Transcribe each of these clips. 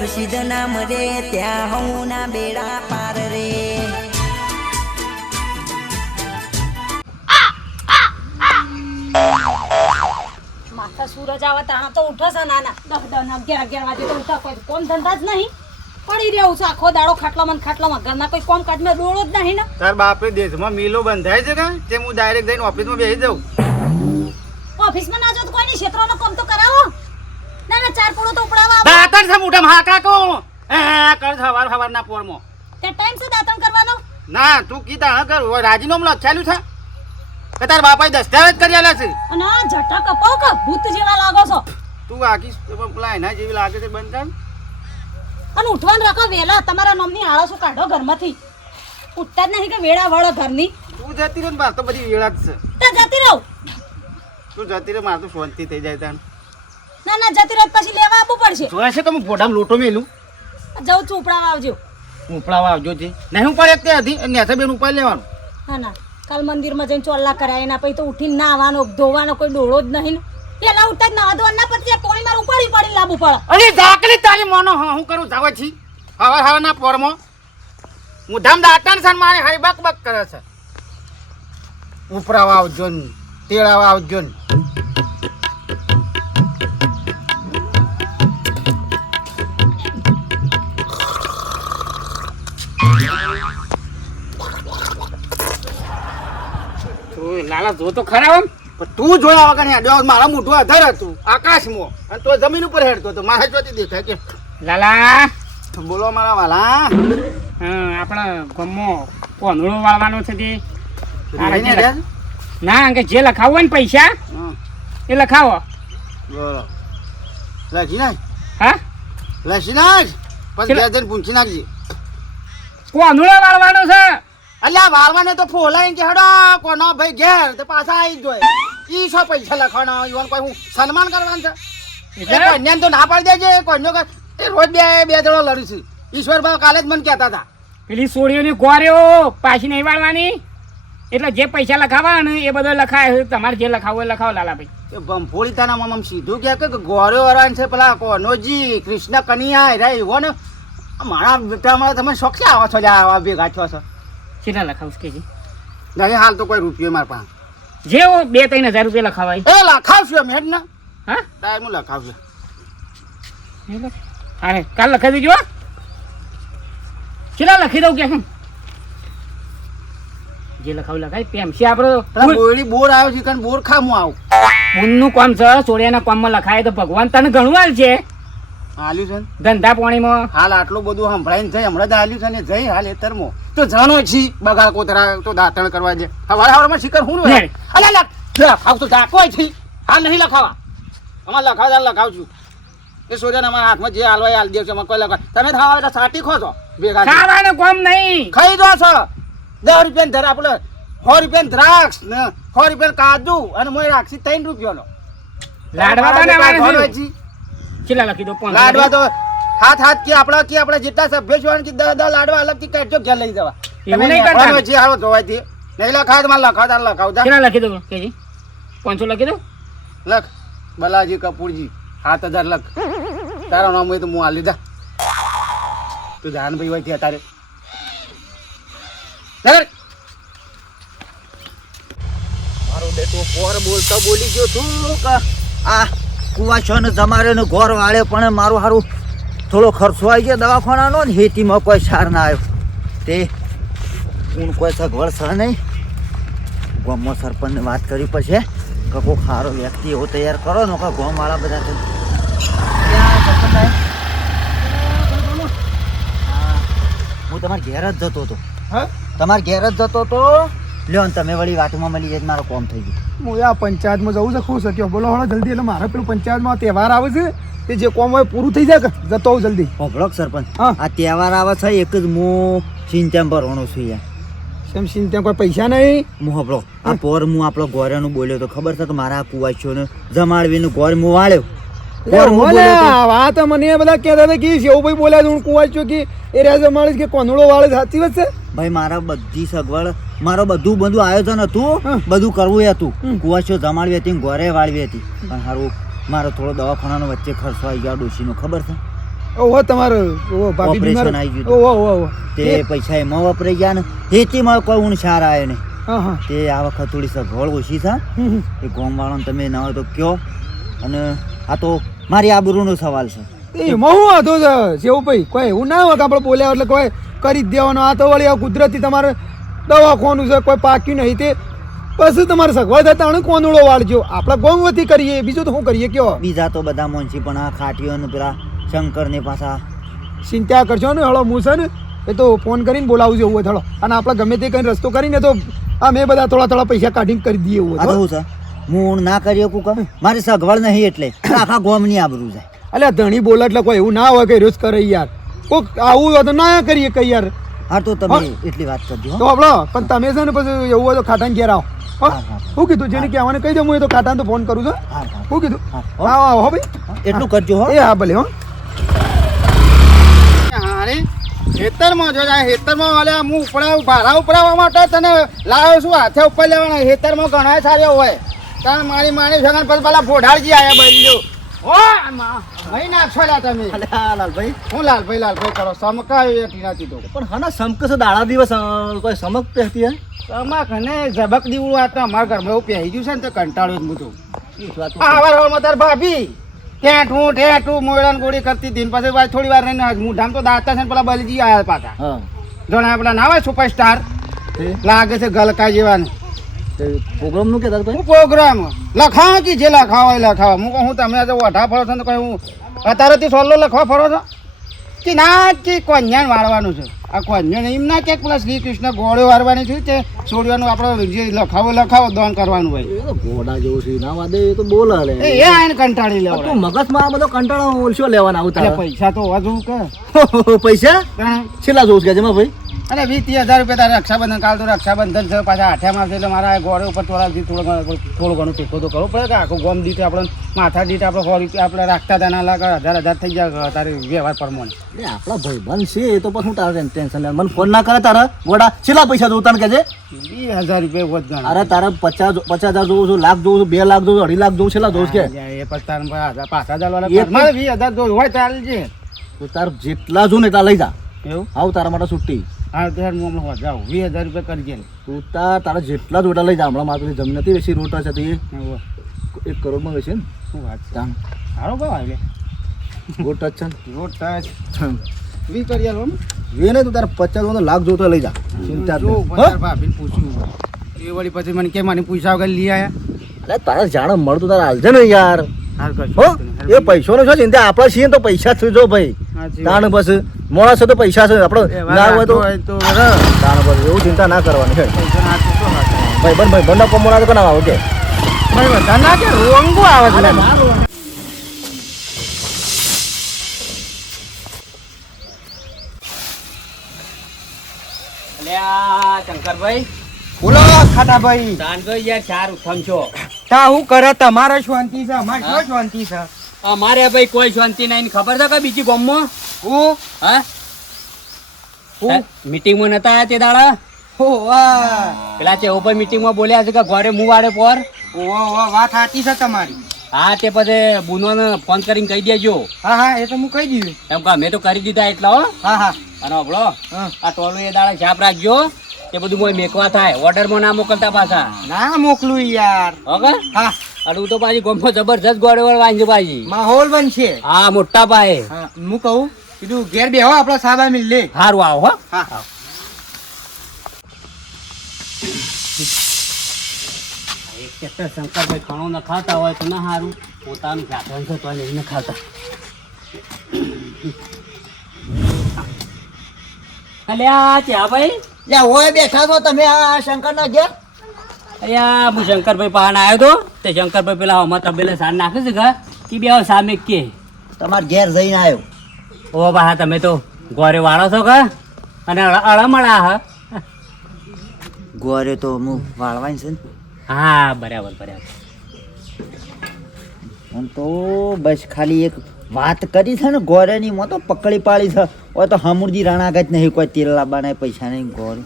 હર્ષિદ નામ રે ત્યાં હું ના બેડા પાર રે. માથા સૂરજ આવે તાણા તો ઉઠે છે નાના. દસ દસ અગિયાર અગિયાર વાગે તો ઉઠા કોઈ. કોમ ધંધા જ નહીં. પડી રહ્યું છું આખો દાડો ખાટલામાં ખાટલામાં. ઘરના કોઈ કોમ કાજમાં ડોળો જ નહીં ને. તાર બાપે દેશમાં મિલો બંધાય છે કે? તે હું ડાયરેક્ટ જઈને ઓફિસમાં બેસી જાઉં. ઓફિસમાં ના જો તો કોઈ નહીં ક્ષેત્રનો કોમ તો કરાવો. ના ના ચાર પોડો તો ઉપડાવવા આવો. દાતણ છે મોઢા હા કાકો. હે કર સવાર સવાર ના પોરમાં. તે ટાઈમ છે દાતણ કરવાનો? ના તું કીધા હા કર? રાજીનામું લખાયેલું છે? કે તાર બાપાએ દસ્તાવેજ કરી આલા છે. અને આ જટા કપાવ કે ભૂત જેવા લાગો છો? તું આખી પેલા એના જેવી લાગે છે બંધ કર અને ઉઠવાનું રાખો વેલા તમારા નામની આળસો કાઢો ઘરમાંથી. ઉઠતા જ નહીં કે વેળા વાળો ઘરની. તું જતી રહે ને માર તો બધી વેળા જ છે. ત્યાં જતી રહું. તું જતી રહે માર તો શાંતિ થઈ જાય તાણ. ના ના જતી રહો પછી લેવા આવવું પડશે. જોયા છે તો હું ફોટામાં લોટો મેલું? જાઉં છું ઉપડાવવા આવજો. ઉપડાવા આવજો છે નહીં હું પડે તે હતી નેસે બેન ઉપાય લેવાનું. હા ના. કાલ મંદિરમાં જઈને ચોલ્લા કરાય એના પછી તો ઉઠીને નાવાનો ધોવાનો કોઈ ડોળો જ નહીં ને. પેલા ઉઠતા જ નાવા ધોવા ના પછી પોણી માર ઉપાડી પડી લાવવું પડે. અરે ઝાકલી તારી મોનો હા હું કરું જાવ છી. હવા હવે ના પોરમાં. હું ધમ દાટણ છે મારે હારી બક બક કરે છે. ઉપરાવા આવજો ને તેડાવા આવજો ને. તું જો તો ખરા આમ પણ તું જોયા વગર હેડ્યો મારા મોઢું આધાર હતું. આકાશમાં. અને તો જમીન ઉપર હેડતો હતો. મારા જોતી દેખાય કે લાલા. બોલો મારા વાલા. હા, આપણા ગમો કોનડો વાળવાનો છે તે? ના કે જે લખાવો હોય ને પૈસા એ લખાવો. લખી નાખ. હા? લખી નાખ. પછી પૂછી નાખજે. કોનડો વાળવાનો છે. અલ્યા વાળવાને તો ફોલાઈ કે હડો કોનો ભાઈ ઘેર તો પાછા આવી જોય. ઈ છો પૈસા લખવાના ઈવન કોઈ હું સન્માન કરવાનું છે? એટલે? કોઈને તો ના પાડી દેજે કોઈનો એ રોજ બે બે જણો લડીશું ઈશ્વર ભાઈ કાલે જ મને કહેતા હતા. પેલી સોળીઓની ગોર્યો પાછી નહીં વાળવાની? એટલે જે પૈસા લખાવા ને એ બધો લખાય તમારે જે લખાવો એ લખાવો લાલાભાઈ. એ બંફોડી તાના મમ સીધું કહે કે ગોર્યો વરાન છે પેલા કોનોજી કૃષ્ણ કનિયા રે એવો ને મારા બેટા તમે શોખ આવા છો? લ્યા આવા ભેગા છો છો? કેટલા લખાવું છે કેજી? નહીં હાલ તો કોઈ રૂપિયો મારા પાસે. જે હો, બે ત્રણ હજાર રૂપિયા લખાવાય. એ લખાવશું મેં ના. હા? ટાઈમ લખાવશું. અરે કાલ લખાવી દેજો. કેટલા લખી દઉં કે જે લખાવું લખાય પેમસી છે પેલા બોયડી બોર આવ્યો છે કારણ બોર ખામું આવું. પૂનનું કામ છે સોળિયાના કામમાં લખાય તો ભગવાન તને ઘણું હાલ છે હાલ્યું છે? ધંધા પાણીમાં. હાલ આટલું બધું સંભળાઈને જઈ હમણાં જ હાલ્યું છે ને જઈ હાલ એતરમો. તો જાણો છી બગાડ કોતરા તો દાંતણ કરવા છે હવારે હવારમાં શિખર હું લે. અલા લખ લખાવ તો ઝાકો છી. હા નહીં લખાવા. અમાર લખાવ તાર લખાવ છું. એ સોજાને અમારા હાથમાં જે હાલવાય હાલ દેવશે અમારે કોઈ લખાવ. તમે ખાવા એટલે સાટી ખો છો? ભેગા. ખાવાનું કામ નહીં. ખાઈ દો છો. દસ રૂપિયા ધરા આપણે સો રૂપિયા દ્રાક્ષ ને સો રૂપિયા કાજુ અને મોય રાખશી ત્રણ રૂપિયાનો. લાડવા છે. છી. પાંચ લાડવા તો હાથ હાથ કે આપણા કે આપણા જેટલા સભ્ય છો કે દસ દસ લાડવા અલગથી કાઢજો ઘેર લઈ જવા. એવું નહીં કરતા. જે હારો ધોવાયથી નહીં લખાય તો મને લખાવ તાર લખાવ જા. કેટલા લખી દો કેજી? પાંચસો લખી દો લખ. બલાજી કપૂરજી સાત હજાર લખ. તારા નામ હોય તો હું હાલી જા તું જાનભાઈ હોય ત્યાં તારે નગર! મારો બેટો પોર બોલતો બોલી ગયો છું કે આ કુવાછો ને તમારે ને ઘોર વાળે પણ મારું હારું થોડો ખર્ચો આવી ગયો દવાખાનાનો ને હેતીમાં કોઈ સાર ના આવ્યો. તે કોણ કોઈ સગવડ છે નહીં. ગામમાં સરપંચને વાત કરી પછી કે કોઈ સારો વ્યક્તિ એવો તૈયાર કરો ને કે ગામવાળા બધા હા, હું તમારા ઘેર જ જતો હતો. હા? તમારા ઘેર જ જતો હતો? લ્યો ને તમે વળી વાતમાં મળી જાય મારો કોમ થઈ ગયું. હું આ પંચાયતમાં જવું છે ખુશ શક્યો બોલો હળો જલ્દી એટલે મારે પેલું પંચાયતમાં તહેવાર આવે છે તે જે કોમ હોય પૂરું થઈ જાય કે? જતો હોઉં જલ્દી. હોભળો સરપંચ. આ તહેવાર આવે છે એક જ હું સિંચમ ભરવાનો છું યાર. સેમ ચિંતા કોઈ પૈસા નહીં? હું હોભળો આ પોર હું આપણો ગોરાનું બોલ્યો તો ખબર છે કે મારા આ જમાડવીને ગોર હું વાળ્યો? ગોર મું વાળ્યો વાત મને બધા કહેતા હતા કે શેવુભાઈ બોલ્યા હું કુવાચ્યો કે એ રાજા માણસ કે કોનડો વાળે. સાચી વાત છે? ભાઈ મારા બધી સગવડ મારો બધું બધું આયોજન હતું બધું કરવું હતું. હમ. જમાડવી હતી ઘરે વાળવી હતી. પણ સારું મારો થોડો દવાખાનાનો વચ્ચે ખર્ચો આવી ગયો ડોશીનો. ખબર છે? ઓહો તમારો ઓહો ભાભી બીમાર. આવી ગયું ઓહો ઓહો તે પૈસા એમાં વપરાઈ ગયા ને ખેતીમાં કોઈ ઊણ સાર આવે ને હા હા. તે આ વખત થોડી સગવડ ઓછી છે. એ ગોમ વાળો તમે ના હોય તો કયો. અને આ તો મારી આબરૂનો સવાલ છે. એમાં હું વાંધો છે? શેવભાઈ કોઈ એવું ના હોય કે આપણે બોલ્યા એટલે કોઈ કરી જ દેવાનો. આ તો વળી કુદરતી તમારે દવાખાનું છે કોઈ પાક્યું નહીં તે. પછી તમારે સગવડ થતા અને કોંદળો વાળજો. આપણે ગોમવતી કરીએ બીજું તો શું કરીએ કયો? બીજા તો બધા મોંચી પણ આ ખાટીઓ ને પેલા શંકરને પાછા ચિંતા કરજો ને હળો હું છે ને એ તો ફોન કરીને બોલાવજો છું એવું થળો અને આપણે ગમે તે કઈ રસ્તો કરીને તો આ મેં બધા થોડા થોડા પૈસા કાઢીને કરી દઈએ એવું શું છે? હું ના કરી શકું કે મારી સગવડ નહીં એટલે. આખા ગોમની આબરૂ જાય અલ્યા ધણી બોલે એટલે કોઈ એવું ના હોય કે રોજ કરે યાર. કોક આવું હોય તો ના કરીએ કઈ યાર. હા તો તમે એટલી વાત કરજો તો આપણો પણ તમે છે ને પછી એવું હોય તો ખાટાને ઘેર આવો. હો? હા, હા. શું કીધું જેને કહેવાને કહી દઉં હું એ તો ખાટાને તો ફોન કરું છું. હા હા. શું કીધું હા. આવો આવો હો ભાઈ. એટલું કરજો હો. એ હા ભલે હો. હારે ખેતરમાં જો જાય ખેતરમાં વાલે હું ઉપડાવ ઉપડાવવા માટે તને લાવ્યો છું હાથે ઉપર લેવાના. ખેતરમાં ઘણા સારા હોય. તાર મારી મારી સગન પછી પેલા ફોડાળજી આયા બદલ્યો. ઓ અહીં નાખશો લ્યા તમે લાલભાઈ. હું લાલભાઈ લાલભાઈ કરો. સમકાયો એક નથી તો પણ હના સમકસ દાડા દિવસ કોઈ સમક પહેતી હે? તમાક ને ઝબક દીવડું આ તો અમારા ઘરમાં એવું પહેરી ગયું છે ને તો કંટાળ્યો જ બધું ઈ વાત તો આ હવાર હવારમાં તાર ભાભી. ઠેઠું ઠેઠું મોયડાન ગોળી કરતી દિન પાસે પછી થોડી વાર રહીને મૂઢામ તો દાતા છે ને પેલા બલજી આયા પાછા. જણા પેલા ના હોય સુપરસ્ટાર લાગે છે ગલકા જેવા ને તે પ્રોગ્રામનું કેતા હું પ્રોગ્રામ લખાવ કે જે લખાવો એ લખાવો. હું કહું હું તમે આજે વઢા ફરો છો ને કહું હું અત્યારેથી સોલ્લો લખવા ફરો છો? કે ના કે કોન્યાન વાળવાનું છે. આ કોન્યાન એમ ના કે પેલા શ્રી કૃષ્ણ ઘોડે વારવાની છે તે છોડવાનું આપણે જે લખાવો લખાવો દોન કરવાનું હોય. ઘોડા જેવું છે ના વાદે એ તો બોલે લે એ આને કંટાળી કંટાળી તું. મગજમાં આ બધો કંટાળો ઓલશો લેવાના આવતા પૈસા તો હોવા જોવું કે પૈસા? છેલ્લા જોઉં છે જમા ભાઈ? અને વીસ ત્રીસ હજાર રૂપિયા તારે રક્ષાબંધન કાલ તો રક્ષાબંધન છે પાછા આઠ્યામાં આવશે એટલે મારા ગોળે ઉપર થોડા થોડો ઘણો થોડું ઘણું ટેકો તો કરવો પડે કે આખું ગોમ દીઠ આપણે માથા દીઠ આપણે સો રૂપિયા આપણે રાખતા હતા ના લાગે હજાર હજાર થઈ જાય તારે વ્યવહાર પ્રમાણે એ આપણા ભાઈબંધ છે એ તો પણ હું તારે ટેન્શન લે મને ફોન ના કરે તારે ગોડા છેલ્લા પૈસા જોતા ને કે છે વીસ હજાર રૂપિયા વધ ગણ અરે તારે પચાસ પચાસ હજાર જોઉં છું લાખ જોઉં છું બે લાખ જોઉં છું અઢી લાખ જોઉં છેલ્લા જોઉં છું કે એ પછી તારે પાંચ હજાર વાળા વીસ હજાર જોઉં હોય છે તો તાર જેટલા જોઉં ને એટલા લઈ જા. એવું? આવું તારા માટે છુટ્ટી હા યાર હું હમણાં જાઉં વીસ હજાર રૂપિયા કરી દે તું તાર તારા જેટલા જોડા લઈ જા. હમણાં મારી જમીન નથી વેચી રોટા છે તે એક કરોડમાં વેચે ને. શું વાત છે? સારો ભાવ આવે? રોડ ટચ છે રોડ ટચ વી કરી આલો ને વે ને તું તારે પચાસ તો લાખ જોતો લઈ જા. ચિંતા? ભાભીને પૂછ્યું એ વળી પછી મને કે મને પૂછ્યા વગર લઈ આયા. અરે તારે જાણે મળતું તારે હાલજે ને યાર. હો. એ પૈસાનો છે ચિંતા? આપણે છીએ ને તો પૈસા થયું જો ભાઈ. તાણ બસ મોણા છે તો પૈસા છે આપણે ના હોય તો તાણ બસ એવું ચિંતા ના કરવાની છે? ભાઈ બન ભાઈ બંને કમોણા તો ના આવે કે ભાઈ વધારે ના કે રોંગું આવે છે. શંકરભાઈ. બોલો ખાટાભાઈ. તાનભાઈ યાર ચાર ઉઠમ છો તા હું કરે તમારે શાંતિ છે અમારે શું શાંતિ છે? અમારે ભાઈ કોઈ શાંતિ નહીં. ખબર છે કે બીજી ગામમાં? હું? હા? મીટિંગમાં નતા આવ્યા તે દાડા? હો પેલા તે ઉપર મીટિંગમાં બોલ્યા છે કે ઘરે હું વાળે પર. ઓહો વાત સાચી છે તમારી. હા તે પછી બુનોને ફોન કરીને કહી દેજો. હા હા એ તો હું કહી દીધું. એમ કે મેં તો કરી દીધા એટલા હો. હા હા. અને આપણો આ ટોલું એ દાડા છાપ રાખજો. તે બધું મોય મેકવા થાય. ઓર્ડરમાં ના મોકલતા પાછા. ના મોકલું યાર. ઓકે હા. હું તો પાછી ગોમો જબરજસ્ત ગોળ વળ વાંચી પાછી. માહોલ બનશે. હા મોટા પાયે. હું કહું કીધું ઘેર બેહો આપણા સાબા મિલ લે. સારું આવો હો. એક ચક્કર શંકરભાઈ ખાણો ન ખાતા હોય તો ના સારું પોતાનું જાતન છે તો એને ખાતા અલ્યા ચા ભાઈ? લે હોય બેઠા છો તમે આ શંકરના ઘેર? અલ્યા હું શંકરભાઈ પાન આવ્યો તો તે શંકરભાઈ પેલા હમણાં તબેલે સાર નાખે છે કે કે બે સામે કે. તમારે ઘેર જઈને આવ્યો ઓ બા તમે તો ગોરે વાળો છો કે? અને અળ- અળમળા હા. ગોરે તો હું વાળવાની છે ને. હા બરાબર બરાબર. આમ તો બસ ખાલી એક વાત કરી છે ને ગોરેની મો તો પકડી પાડી છે. હોય તો હમુરજી રાણાગત નહીં કોઈ તેલ લાવવાના પૈસા નહીં ગોરે.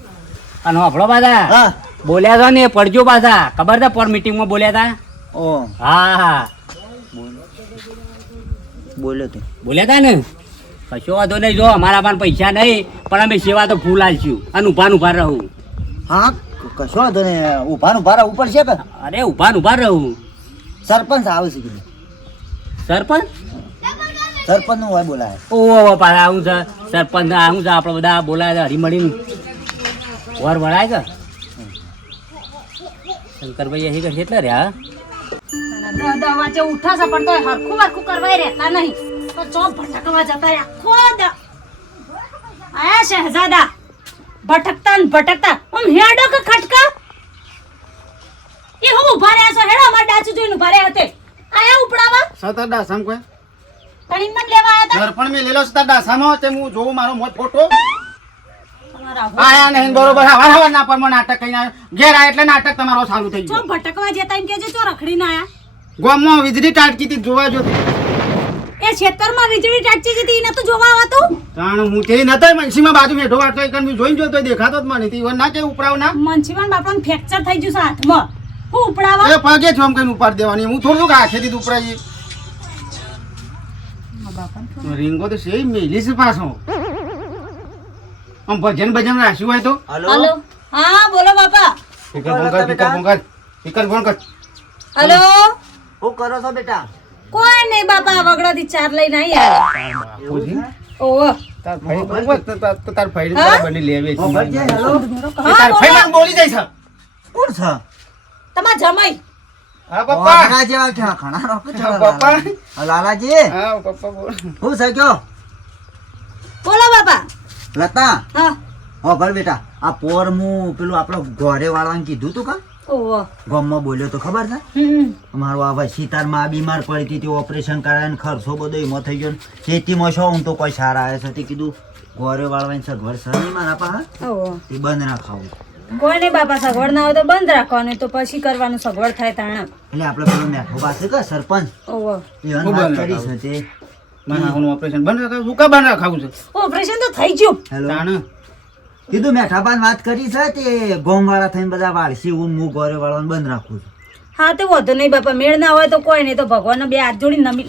અને આપણો બાદા? હા. બોલ્યા હતા ને પડજો પાછા. ખબર છે પર મિટિંગમાં બોલ્યા હતા? ઓ. હા હા. બોલ્યો તો. બોલ્યા હતા ને? કશો વાંધો નહીં જો અમારા પાસે પૈસા નહીં પણ અમે સેવા તો ફૂલ આલશું અને ઊભા ઊભા રહું. હા કશો વાંધો નહીં ઊભા ને ઊભા રહેવું પડશે કે અરે ઊભા ઊભા ઊભા રહું. સરપંચ આવે છે કીધું. સરપંચ? સરપંચનું હોય બોલાય. ઓ પાછા આવું છે. સરપંચ આવું છે આપણે બધા બોલાય હરીમળીને વર વળાય કે શંકરભાઈ અહીં ઘર કેટલા રહ્યા? દહ દહ વાગે ઉઠા છે પણ તોય હરખું હરખું કરવાય રહેતા નહીં. તો ચો ભટકવા જતા રહ્યા. આખો આયા શહેજાદા ભટકતા ને ભટકતા. આમ હેડો કે ખટકા? એ હું ઊભા રહ્યા છો? હેડો અમાર ડાચું જોઈને ઊભા રહ્યા હતે. આયા ઉપડાવા? સતત ડાસામ કોઈ? તણી મન લેવા આયા તા? દર્પણ મેં લેલો સતત ડાસામાં તે હું જોઉં મારો મોજ ફોટો. આયા નહીં બરોબર હવાર હવાર ના નાટક કઈ ના ઘેર આયા એટલે નાટક તમારો ચાલુ થઈ ગયું. ભટકવા જતા એમ કેજો ચો રખડી ના આયા. ગોમમાં વીજળી ટાટકી થી જોવા જો. એ ખેતરમાં વીજળી ટાટકી હતી એને તો જોવા આવતું? કારણ હું તે નતો મનસીમાં બાજુ બેઠો વાટતો એક હું જોઈને જોતો દેખાતો જ મને તી ના કે ઉપરાવ ના? મનસીમાન બાપાને ફ્રેક્ચર થઈ ગયું છે હાથમાં. હું ઉપડાવા? એ પગે છો આમ કઈ ઉપાડ દેવાની. હું થોડું કે હાથેથી જ ઉપરાઈ રીંગો તો સેમ મેલી છે પાછો. આમ ભજન ભજન રાખ્યું હોય તો? હલો. હા બોલો બાપા. સ્પીકર ફોન કર સ્પીકર ફોન કર સ્પીકર ફોન કર. હલો. હું કરો છો બેટા? કોઈ નહીં બાપા વગડા થી ચાર લઈને આવી આવ્યા. ઓહો. તાર તો તાર? બની લેવે છે તાર બોલો. જાય છે. કોણ છે? તમાર જમાઈ. હા પપ્પા જેવા ક્યાં ઘણા રોક છે હા, પપ્પા. લાલાજી. લાલાજી? હા પપ્પા બોલ. શું છે બોલો બાપા. લતા? હા. હો ભર બેટા. આ પોર હું પેલું આપણો ઘરે વાળવાનું કીધું તું કા? ગામમાં બોલ્યો તો ખબર છે? મારો આ ભાઈ સીતારમાં બીમાર પડી હતી ઓપરેશન કરાવીને ખર્ચો બધો એમાં થઈ ગયો ખેતીમાં શું હું તો કોઈ સારા આવે છે. તે કીધું ઘરે વાળવાની સગવડ છે નહીં મારા પાસે તે બંધ ના ખાવું કોઈ નહીં બાપા સગવડ ના હોય તો બંધ રાખવાનું તો પછી કરવાનું સગવડ થાય તાણા. એટલે આપણે પેલો મેઠો પાસે કે સરપંચ? ઓહો. એ હું વાત કરી છે તે. મારા ઓપરેશન બંધ રાખાવું શું કા બંધ રાખાવું છે. ઓપરેશન તો થઈ ગયું. હેલો તાણ. મેં ઠાપાન વાત કરી છે તે ગોમ વાળા થઈને બધા વાળસી હું ઘરે વાળવાનું બંધ રાખું છું. હા તો વધુ નહીં બાપા મેળ ના હોય તો કોઈ નહીં તો ભગવાનના બે હાથ જોડી નમી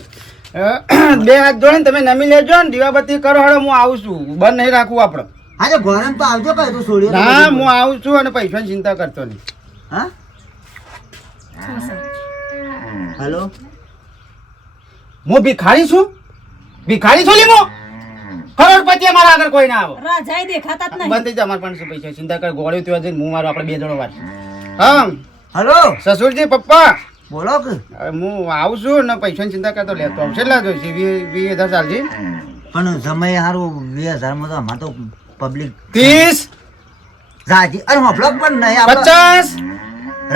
બે હાથ જોડે તમે નમી લેજો ને દીવાબત્તી કરો હળો હું આવું છું. બંધ નહીં રાખવું આપણે. હા તો ઘરે તો આવજો કઈ તું છોડી ના હું આવું છું અને પૈસાની ચિંતા કરતો નહીં. હા? હેલો હું ભિખારી છું? ભિખારી છોલી મો કરોડપતિ અમારા આગળ કોઈ ના આવો. રાજાએ દેખાતા જ નહીં. બંધ જા અમારા પાસે પૈસા ચિંતા કર ગોળ્યો તો જઈને હું મારો આપણે બે જણો વાત હા હેલો? સસુરજી પપ્પા. બોલો કે. હું આવું છું ને પૈસાની ચિંતા કરતો લેતો આવશે કેટલા જોઈશે વીસ હજાર ચાલશે. પણ સમય સારું વીસ હજારમાં તો અમારે તો પબ્લિક ત્રીસ. રાજી. અરે હોફળો પણ નહીં પચાસ.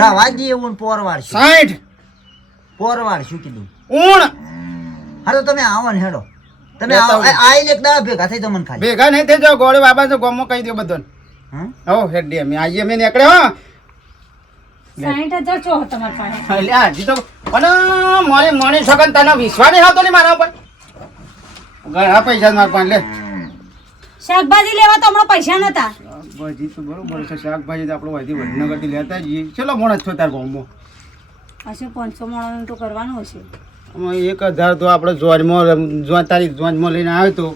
રા દઈએ એવું પોરવાર સાઠ પોરવાર શું કીધું. ઊણ. હા તો તમે આવો ને હેડો. તમે આઈને એક દાડા ભેગા થઈ તમને ખાલી. ભેગા નહીં થઈ જાવ ગોળે બાબા છે ગોમો કહી દો બધો ઓ હો હેડી અમે આઈએ અમે નીકળે હો. હજાર ચો તમારા પાસે? એટલે હજી તો પણ મારે મણી સગન તને વિશ્વાસ નહીં આવતો ને મારા ઉપર. ઘણા પૈસા મારા પાસે લે. શાકભાજી લેવા તો હમણાં પૈસા નતા શાકભાજી તો બરોબર છે. શાકભાજી તો આપણે વધી વડનગરથી લેતા જઈએ. ચલો મોણ છો તાર ગામમાં હશે પાંચસો માણસનું તો કરવાનું હશે? એક હજાર તો આપણે જોજમાં જો તારી જોજમાં લઈને આવ્યો તો.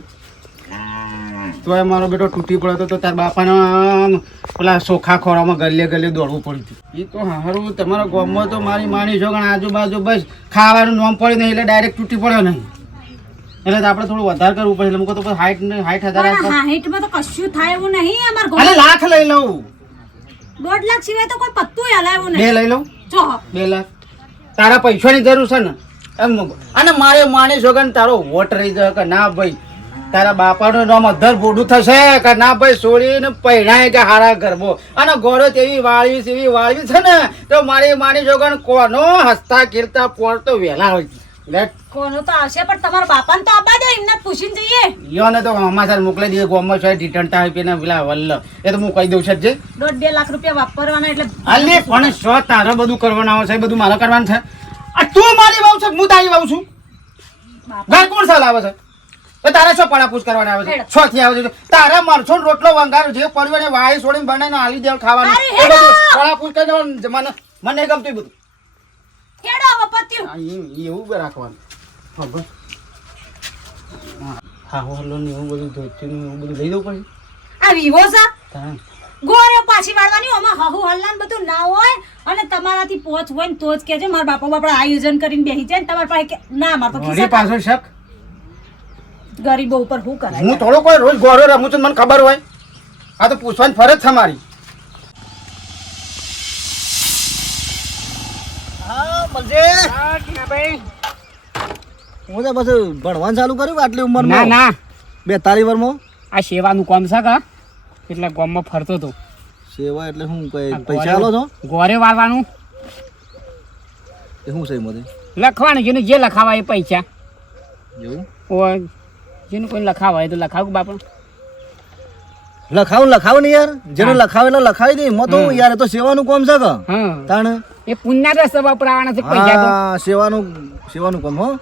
તોય મારો બેટો તૂટી પડ્યો હતો તો તાર બાપાને પેલા સોખા ખોરામાં ગલે ગલે દોડવું પડ્યું એ તો હારું તમારા ગામમાં તો મારી માની છો પણ આજુબાજુ બસ ખાવાનું નોમ પડ્યું નહીં એટલે ડાયરેક્ટ તૂટી પડ્યો નહીં. એટલે તો આપણે થોડું વધારે કરવું પડે એટલે તો હાઈટ ને હાઈટ હજાર હાઈટમાં તો કશું થાય એવું નહીં અમાર અરે લાખ લઈ લઉં. દોઢ લાખ સિવાય તો કોઈ પત્તું હલાવ્યું બે નહીં. લઈ લઉં? જો. બે લાખ. તારા પૈસાની જરૂર છે ને. એમ અને મારે માણી છો કે તારો વોટ રહી જાય કે ના ભાઈ તારા બાપાનું નામ અધર બોડું થશે કે ના ભાઈ છોડીને પહેરાય કે હારા ગરબો. અને ગોળો તેવી વાળવી તેવી વાળવી છે ને તો મારી માની છોકન કોનો હસતા કીરતા પોર તો વહેલા હોય? લેટ કોનો તો આવશે પણ તમારા બાપાને તો આપવા દે એમને પૂછીને જઈએ. યોને તો અમાસર મોકલી દઈએ ગોમમાં છે ઢીટણતા હોય પેલા પેલા વલ્લ. એ તો હું કહી દઉં છે દોઢ બે લાખ રૂપિયા વાપરવાના એટલે અલે પણ શો તારે બધું કરવાનું આવે છે બધું મારે કરવાનું છે? આ તું મારી વાવ છે હું તારી વાવ છું? ઘર કોણ સાલ આવે છે? તો તારે શું પડાપૂછ કરવાના આવે છે. છ થી આવે છે. તારા મરછો રોટલો વંગાર જે પડ્યો ને વાય છોડીને બનાવીને હાલી દેવ ખાવાનું. એ બધું પડાપૂછ કરી મને મને ગમતું એ બધું. હેડો હવે પત્યું. એવું રાખવાનું. ખબર હા. હા ને એવું બધું ધોતું ને એવું બધું લઈ દઉં પડે આ વિવો છે? ગોરે પાછી વાળવાની આમાં હહુ હલ્લાન બધું ના હોય અને તમારાથી પોચ હોય ને તો જ કહેજો મારા બાપા બાપડા આયોજન કરીને બેસી જાય ને તમારા પાસે કે ના મારે તો ખિસ્સા પાછો શક? ગરીબો ઉપર હું કરાય હું થોડો કોઈ રોજ ગોરો રમું છું મને ખબર હોય. આ તો પૂછવાની ફરજ છે મારી. હા તો પછી ભણવાનું ચાલુ કર્યું આટલી ના ઉંમરમાં ના. બેતાલીસ વર્ષમાં? આ સેવાનું કામ છે કા? એટલે ગામમાં ફરતો હતો. સેવા એટલે શું કઈ પૈસા આલો છો? ગોરે- વાળવાનું. એ શું છે મોદી લખવાનું જેને જે લખાવાય એ પૈસા. એવું? હોય જેનું કોઈ લખાવાય તો લખાવું બાપા લખાવું લખાવું ને યાર. જેને. લખાવે એટલે લખાવી દે. મો તો યાર એ તો સેવાનું કોમ છે કે? તાણ? એ પુણ્યના રસ્તે વાપરવાના છે પૈસા તો. સેવાનું સેવાનું કોમ હો.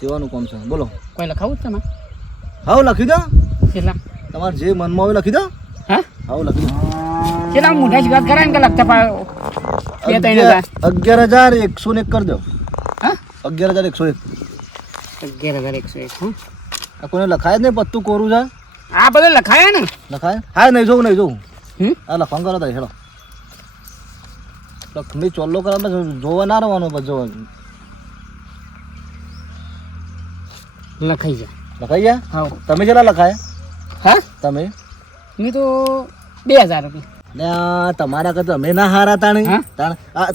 સેવાનું કોમ છે. બોલો. કોઈ લખાવું તમે હા લખી દો કેટલા તમારે જે મનમાં હોય લખી દો. હા? આવું લખી દો. કેટલા મોટા શિકાર કરાય કે લખતા પા- બે ત્રણ હજાર. અગિયાર હજાર એકસો ને એક કરી દો. હા? અગિયાર હજાર એકસો એક. અગિયાર હજાર એકસો એક હં. આ કોઈને લખાય જ નહીં પત્તું કોરું છે? આ બધું લખાય ને? લખાય? હા નહીં જોઉં નહીં જોઉં. હમ? હા લખવાનું કરો તારે હેડો લખમી ચોલ્લો કરવા જોવા ના રહેવાનું પછી જોવા. લખાઈ જાય લખાઈ ગયા? હા. તમે કેટલા લખાય? હા? તમે? મેં તો બે હજાર રૂપિયા. તમારા કરતા અમે ના હારા તાણે?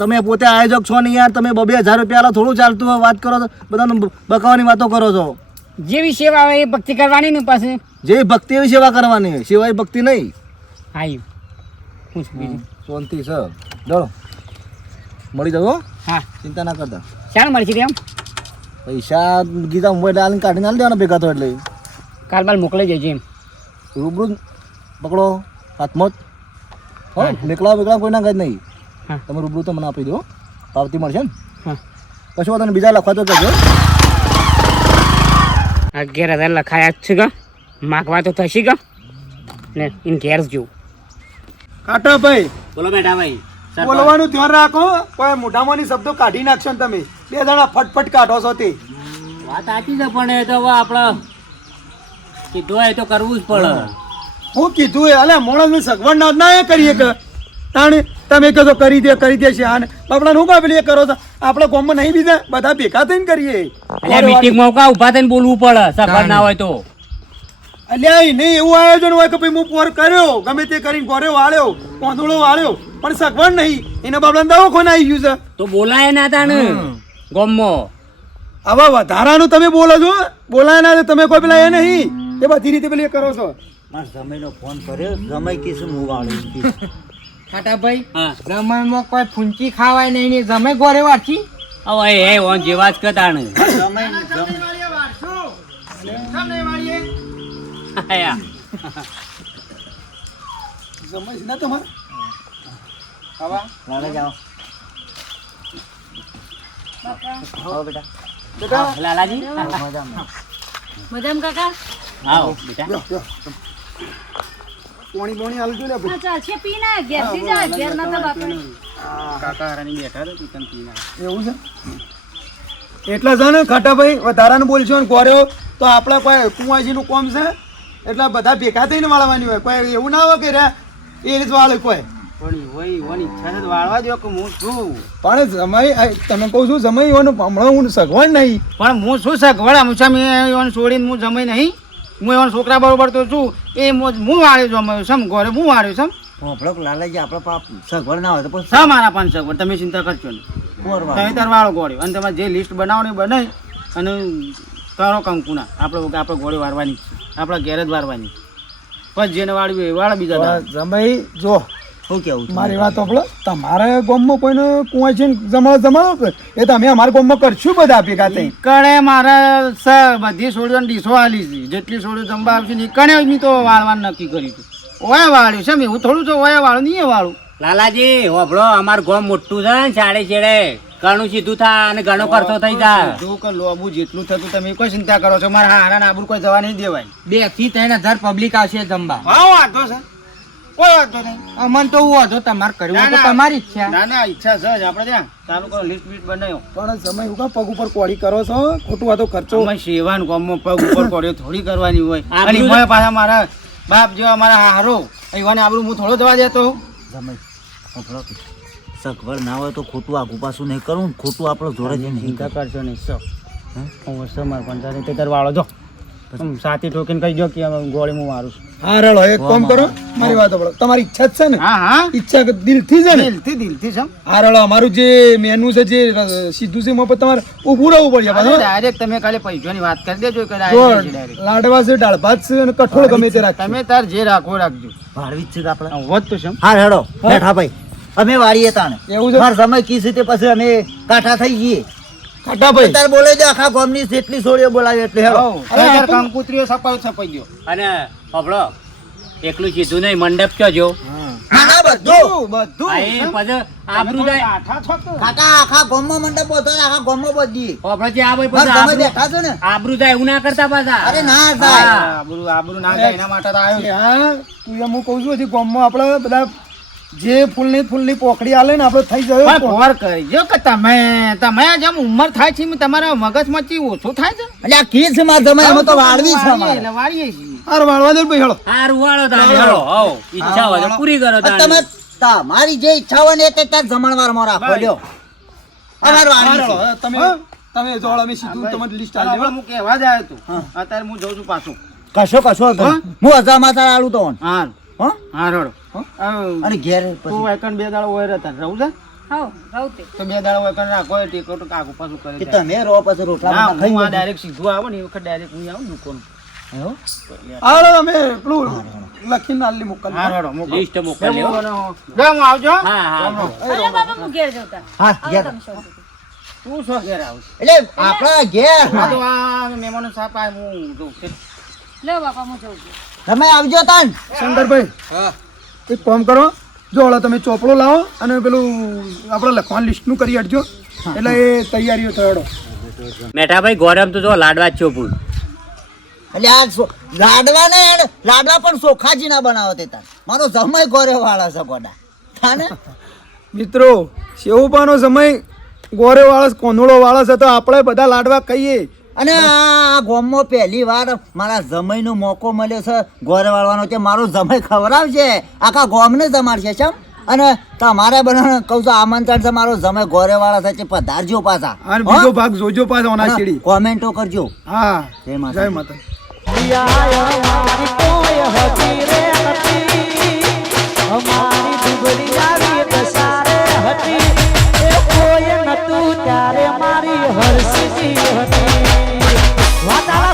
તમે પોતે આયોજક છો ને યાર તમે બબે હજાર રૂપિયા થોડું ચાલતું હોય વાત કરો છો બધાને બકાવાની વાતો કરો છો. જેવી સેવા આવે એ ભક્તિ કરવાની ને પાસે જે ભક્તિ એવી સેવા કરવાની સેવા એ ભક્તિ નહીં. હા એ હું છું શાંતિ છે. ચલો મળી જાવ હો? હા. ચિંતા ના કરતા. ક્યાં મળશે એમ પૈસા ગીતા મોબાઈલ આલીને કાઢીને આલી દેવાના ભેગા તો એટલે. કાલ બાલ મોકલાઈ જજો એમ. રૂબરૂ જ પકડો હાથમાં જ. હો મેકલા બેકલા કોઈ ના કાંઈ નહીં. હા. તમે રૂબરૂ તો મને આપી દો. પાવતી મળશે ને? હા. કશું વાંધો બીજા લખવા તો કહેજો અગિયાર હજાર લખાયા જ છે ગા. માગવા તો થશે કે ને ઇન ઘેર જો કાટા ભાઈ. બોલો બેટા ભાઈ બોલવાનું ધ્યાન રાખો. કોઈ મોઢામાંની શબ્દો કાઢી નાખશો ને તમે. બે જણા ફટફટ કાઢો છો તે વાત સાચી છે પણ એ તો હવે આપણે કીધું હોય તો કરવું જ પડે. હું. કીધું એ અલે મોણસ સગવડ ના ના કરીએ કે તાણે તમે કહો તો કરી દે કરી દે છે આને. બાપડા હું કાબલી એ કરો છો? આપણે ગામમાં નહીં બીજા? બધા ભેગા થઈને કરીએ. એટલે મીટિંગમાં કા ઊભા થઈને બોલવું પડે સફળ ના હોય તો. અલ્યા નહીં એવું આયોજન હોય કે ભાઈ હું પોર કર્યો ગમે તે કરીને ગોરે વાળ્યો કોંધળો વાળ્યો પણ સગવડ નહીં. એના બાપડા દવાખાને આવી ગયું છે. તો બોલાય ના તાને ગોમમાં. આવા વધારાનું તમે બોલો છો? બોલાય ના તમે કોઈ પેલા એ નહીં. એ બધી રીતે પેલી એ કરો છો. માર સમયનો ફોન કર્યો સમય કીધું હું વાળું ખાટાભાઈ હા. જમણમાં કોઈ ફૂંચી ખાવાય નહીં ને જમે ગોરે વાંચી હવે એ ઓન જેવા જ કરતા ને. આયા. સમજ ના તમારે? લાલા જાઓ. બેટા. લાલાજી. મજામાં કાકા? આવો બેટા. પોણી પોણી હાલજો ને હા ચાલશે પી ના ઘેરથી જા ઘેર ના તો બાપા કાકા હારાની બેઠા હતા તું પીના. એવું છે? એટલા છે ને ખાટાભાઈ વધારાનું બોલશો ને ગોર્યો તો આપણા કોઈ કુંવાજીનું કોમ છે? એટલા બધા ભેગા થઈને વાળવાની હોય. કોઈ એવું ના હોય કે રે એ રીત વાળે કોઈ. પણ હોય ઓની ઈચ્છા છે તો વાળવા દો કે હું શું પણ જમાઈ તમે કહું છું જમાઈ હમણાં હું સગવડ નહીં. પણ હું શું સગવડ? આમ છે મેં છોડીને હું જમાઈ નહીં? હું એવા છોકરા બરોબર તો છું. એ હું વાળ્યો છું સમ ઘરે હું વાળ્યો છું ભોપળો લાલાજી આપણે પાપ સગવડ ના હોય તો પછી શા મારા પાંચ સગવડ? તમે ચિંતા કરશો નહીં. તમે તાર વાળો ગોળ્યો. અને તમારે જે લિસ્ટ બનાવો ને બનાવી અને કરો કંકુના આપણે આપણે ગોળી વારવાની આપણા ઘેર જ વારવાની પછી જેને વાળવી એ વાળા બીજા. જમાઈ જો. શું કેવું મારી વાત સાંભળો. તમારે ગામમાં કોઈને કુંવાજી જમાડો જમાડો એ તમે અમારા ગામમાં કરશું બધા ભેગા થઈ કણે મારે સર બધી છોડીઓને ડીસો હાલી છે. જેટલી છોડીઓ જમવા આવશે ને કણે મેં તો વાળવાનું નક્કી કર્યું હતું ઓય વાળ્યું છે એવું થોડું છે ઓય વાળું નહીં વાળું લાલાજી હોભળો અમારું ગોમ મોટું છે ને ચાડે ચેડે. ઘણું સીધું થા અને ઘણો ખર્ચો થઈ જાય જો કે લોબુ જેટલું થતું તમે કોઈ ચિંતા કરો છો મારા હારા આબરૂ કોઈ જવા નહીં દેવાય. બેથી ત્રણ હજાર પબ્લિક આવશે જમવા. હા વાંધો છે. કોઈ વાંધો નહીં અમને તો હું વાંધો તમારે કર્યું તો. તમારી ઈચ્છા ના ના ઈચ્છા છે જ. આપણે ત્યાં ચાલુ કરો લિસ્ટ બીટ બનાવ્યો. પણ સમય હું પગ ઉપર કોડી કરો છો? ખોટું આ તો ખર્ચો અમે સેવાનું ગામમાં પગ ઉપર કોડીઓ થોડી કરવાની હોય. અને જ- પાછા મારા બાપ જેવા મારા હારો એવાને આબરૂ હું થોડો જવા દેતો સમય સગવડ ના હોય તો ખોટું આગુ પાછું નહીં કરું ખોટું આપણો જોડે જઈને હિંકા કરશો નહીં સર હું? વર્ષો માર પણ તારે તે તાર વાળો જો. સાથી ઠોકીને કહી દો કે ગોળી હું મારું છું. હા રડો એક કામ કરો મારી વાત પડો તમારી ઈચ્છા જ છે ને? હા હા. ઈચ્છા દિલથી છે ને? દિલથી દિલથી છે. હા રડો અમારું જે મેનુ છે જે સીધું છે એમાં પર તમારે ઊભું રહેવું પડશે પાછું. ડાયરેક્ટ તમે ખાલી પૈસાની વાત કરી દેજો કે direct. લાડવા છે દાળ ભાત છે અને કઠોળ ગમે તે રાખ તમે તાર જે રાખો રાખજો. ભાડવી જ છે આપણે? વધ તો છે હા હેડો બેઠા ભાઈ. અમે વાળીએ તાણે. એવું છે? મારા સમય કી છે તે પછી અમે કાઠા થઈ જઈએ ખાટા તાર બોલે છે આખા ગામની જેટલી સોળીઓ બોલાવે એટલે હેડો અરે યાર કંકુત્રીઓ સપાયો છપાઈ ગયો અને પબડો એકલું સીધું નહીં મંડપ કયો જો? બધું. બધું આબરૂ જાય. કાકા આખા ગામમાં મંડપ આખા બધી. જે બેઠા છે ને. આબરૂ જાય એવું ના કરતા પાછા? અરે ના થાય. આબરૂ આબરૂ ના જાય એના માટે તો આવ્યો તું એમ હું કહું છું ગામમાં આપણે બધા જે ફૂલની ફૂલની પોખડી આલે ને આપણે થઈ જાય ફોર પોર કરી જો કે તમે તમે જેમ ઉંમર થાય છે તમારા મગજમાં ચી ઓછું થાય છે? એટલે આ કી છે મારા સમય અમે તો વાળવી છે અમારે. એટલે વાળીએ છીએ. હાર વાળવા દે ભાઈ હેળો હારું વાળો તાણે હેડો આવો ઈચ્છા હોય પૂરી કરો તાણે તમે તમારી જે ઈચ્છા હોય ને તે તાર જમણવારમાં રાખો લ્યો. અમારે વાળવી છે. તમે તમે જોળ અમે સીધું તમારી લિસ્ટ આલી હવે હું. કેવા જ આવ્યો અત્યારે હું જઉં છું પાછું. કશો કશો હું? હજારમાં તાર આલું તો. હા. હો? હા રોડો અને ઘેર તું પછી એકન બે દાડા ઓય રહેતા રહું છે? રહું તે. તો બે દાડો એકન રાખો એ ટેકો કાકુ પાછું કરે કે તમે રો પછી રોટલા ના હું ડાયરેક્ટ સીધું આવો ને એ વખત ડાયરેક્ટ હું આવું દુકાન? હાલો અમે પેલું લખીને આલી મોકલ હા લિસ્ટ મોકલ્યો જો આવજો હા? હા અરે બાપા હું ઘેર જતા હા ઘેર તું છો ઘેર આવું? એટલે આપણા ઘેર આ તો આ મહેમાનો સાપ આ હું જોઉં. લે બાપા હું જઉં. તમે આવજો તાન. શંકરભાઈ એક કામ કરો. જો હળો તમે ચોપડો લાવો અને પેલું આપણે લખવાનું લિસ્ટનું કરી આપજો. એટલે એ તૈયારીઓ થયો મેઠાભાઈ ગોરમ તો જો લાડવા જ ચોપું એટલે આ સો- લાડવા ને લાડવા પણ સોખાજી ના બનાવો તે તાન મારો સમય ગોરે વાળા છે ગોડા. થાને? મિત્રો શેવુપાનો સમય ગોરે વાળસ કોંદળો છે તો આપણે બધા લાડવા કહીએ અને આ ગોમમાં પહેલી વાર મારા જમાઈનો મોકો મળ્યો છે ગોરે વાળવાનો છે મારો જમાઈ ખવડાવશે આખા ગોમને જમાડશે ચમ અને તમારે બનાવ કહું છું આમંત્રણ છે મારો જમાઈ ગોરે વાળા છે પધારજો પાછા. અને બીજો ભાગ જોજો પાછા ઓના શેડી કોમેન્ટો કરજો. હા. જય માતા જય માતા અમારી દુબળી આવી દસારે હતી. એ કોઈ નતું ત્યારે મારી હરસી હતી. વાતાવરણ